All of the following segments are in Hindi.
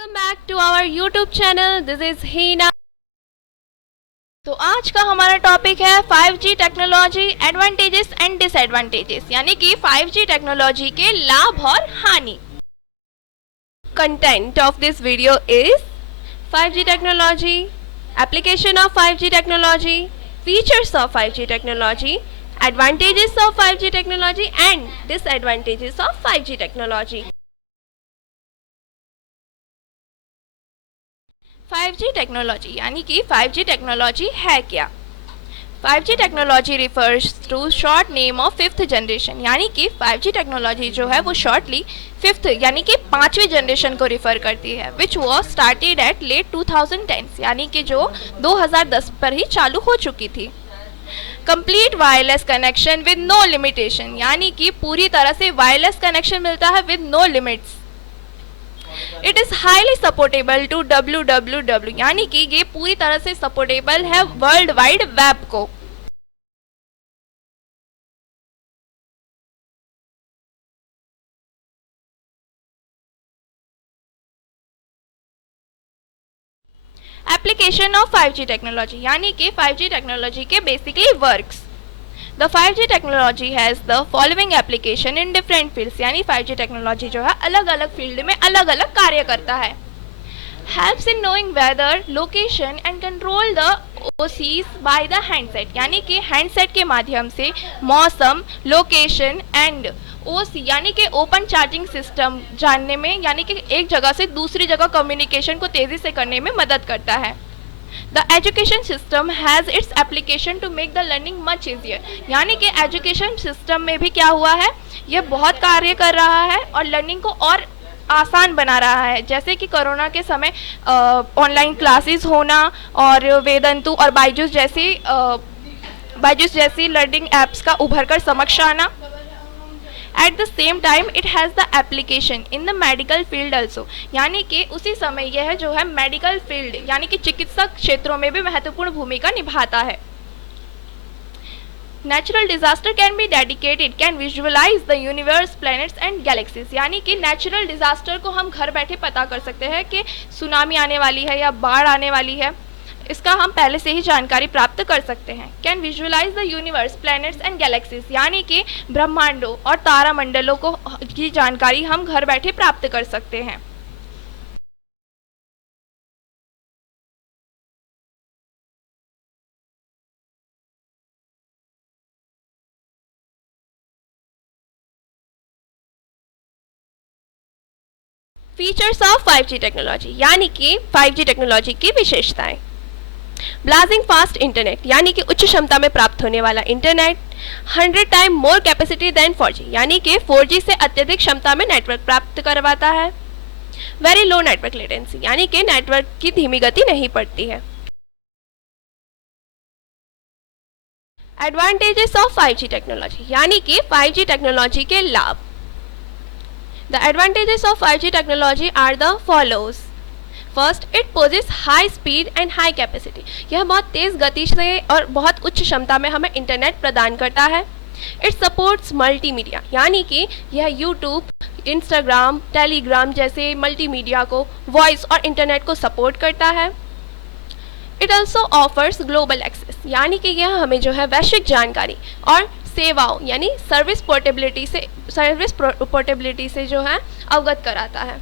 Welcome back to our YouTube channel. This is Heena. तो आज का हमारा टॉपिक है 5G technology advantages and disadvantages, यानी कि 5G टेक्नोलॉजी के लाभ और हानि। Content of this video is 5G technology, application of 5G technology, features of 5G technology, advantages of 5G technology and disadvantages of 5G technology. 5G technology यानी कि 5G टेक्नोलॉजी है क्या? 5G technology refers to short name of fifth generation, यानी कि 5G टेक्नोलॉजी जो है वो शॉर्टली फिफ्थ यानी कि पांचवी जनरेशन को रिफर करती है, which was started at late 2010, यानी कि जो 2010 पर ही चालू हो चुकी थी। Complete wireless connection with no limitation, यानी कि पूरी तरह से वायरलेस कनेक्शन मिलता है with no limits. It is highly supportable to www, यानी कि ये पूरी तरह से सपोर्टेबल है वर्ल्ड वाइड वेब को। एप्लीकेशन ऑफ 5G टेक्नोलॉजी, यानी कि 5G टेक्नोलॉजी के basically works. The 5G technology has the following application in different fields, यानी 5G टेक्नोलॉजी जो है अलग अलग फील्ड में अलग अलग कार्य करता है। Helps in knowing whether, location and control the OSes by the handset, यानी कि हैंडसेट के माध्यम से मौसम, लोकेशन एंड ओसी यानी कि ओपन चार्जिंग सिस्टम जानने में, यानी कि एक जगह से दूसरी जगह कम्युनिकेशन को तेज़ी से करने में मदद करता है। The education system has its application to make the learning much easier, यानी कि एजुकेशन सिस्टम में भी क्या हुआ है, ये बहुत कार्य कर रहा है और लर्निंग को और आसान बना रहा है। जैसे कि कोरोना के समय ऑनलाइन क्लासेस होना और वेदंतु और बायजूस जैसी लर्निंग एप्स का उभर कर समक्ष आना। At the same time it has the application in the medical field also, यानी कि उसी समय यह जो है मेडिकल फील्ड यानी कि चिकित्सक क्षेत्रों में भी महत्वपूर्ण भूमिका निभाता है। Natural disaster can be dedicated, can visualize the universe, planets and galaxies, यानी कि नेचुरल डिजास्टर को हम घर बैठे पता कर सकते हैं कि सुनामी आने वाली है या बाढ़ आने वाली है, इसका हम पहले से ही जानकारी प्राप्त कर सकते हैं। Can visualize the universe, planets and galaxies, यानी कि ब्रह्मांडों और तारामंडलों को की जानकारी हम घर बैठे प्राप्त कर सकते हैं। फीचर्स ऑफ 5G टेक्नोलॉजी, यानी कि 5G टेक्नोलॉजी की विशेषताएं। ब्लाजिंग फास्ट इंटरनेट, यानी कि उच्च क्षमता में प्राप्त होने वाला internet. 100 time more capacity than 4G, यानी कि 4G से अत्यधिक क्षमता में नेटवर्क प्राप्त करवाता है। वेरी लो नेटवर्क लेटेंसी, यानी कि नेटवर्क की धीमी गति नहीं पड़ती है। एडवांटेजेस ऑफ 5G टेक्नोलॉजी, यानी कि 5G टेक्नोलॉजी के लाभ। The advantages of 5G technology are the follows. First, it poses high speed and high capacity, यह बहुत तेज़ गति से और बहुत उच्च क्षमता में हमें इंटरनेट प्रदान करता है। इट सपोर्ट्स मल्टीमीडिया, यानी कि यह यूट्यूब, इंस्टाग्राम, टेलीग्राम जैसे मल्टीमीडिया को, वॉइस और इंटरनेट को सपोर्ट करता है। It also offers global access, यानी कि यह हमें जो है वैश्विक जानकारी और सेवाओं यानी सर्विस पोर्टेबिलिटी से जो है अवगत कराता है।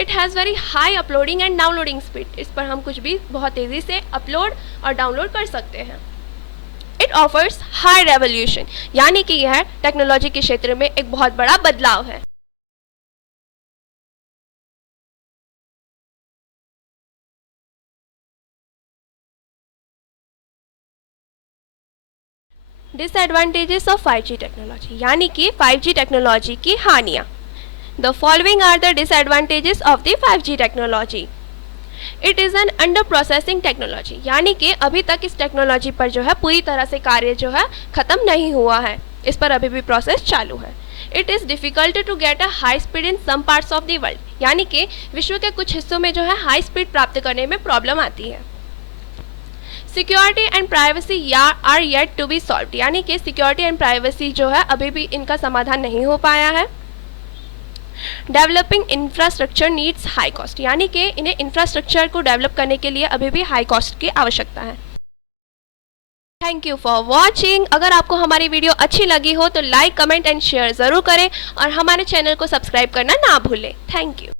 It has very high uploading and downloading speed, इस पर हम कुछ भी बहुत तेज़ी से अपलोड और डाउनलोड कर सकते हैं। इट ऑफर्स हाई रेवोल्यूशन, यानी कि यह टेक्नोलॉजी के क्षेत्र में एक बहुत बड़ा बदलाव है। डिसएडवांटेजेस ऑफ 5G टेक्नोलॉजी, यानी कि 5G टेक्नोलॉजी की हानियाँ। The following are the disadvantages of the 5G technology. It is an under processing technology, यानी कि अभी तक इस टेक्नोलॉजी पर जो है पूरी तरह से कार्य जो है ख़त्म नहीं हुआ है, इस पर अभी भी प्रोसेस चालू है। It is difficult to get a high speed in some parts of the world, यानी कि विश्व के कुछ हिस्सों में जो है हाई स्पीड प्राप्त करने में प्रॉब्लम आती है। Security and privacy are yet to be solved, यानी कि सिक्योरिटी एंड प्राइवेसी जो है अभी भी इनका समाधान नहीं हो पाया है। Developing infrastructure needs high cost, यानी कि इन्हें इंफ्रास्ट्रक्चर को डेवलप करने के लिए अभी भी हाई कॉस्ट की आवश्यकता है। Thank you for watching. अगर आपको हमारी वीडियो अच्छी लगी हो तो लाइक, कमेंट एंड शेयर ज़रूर करें और हमारे चैनल को सब्सक्राइब करना ना भूलें। Thank you.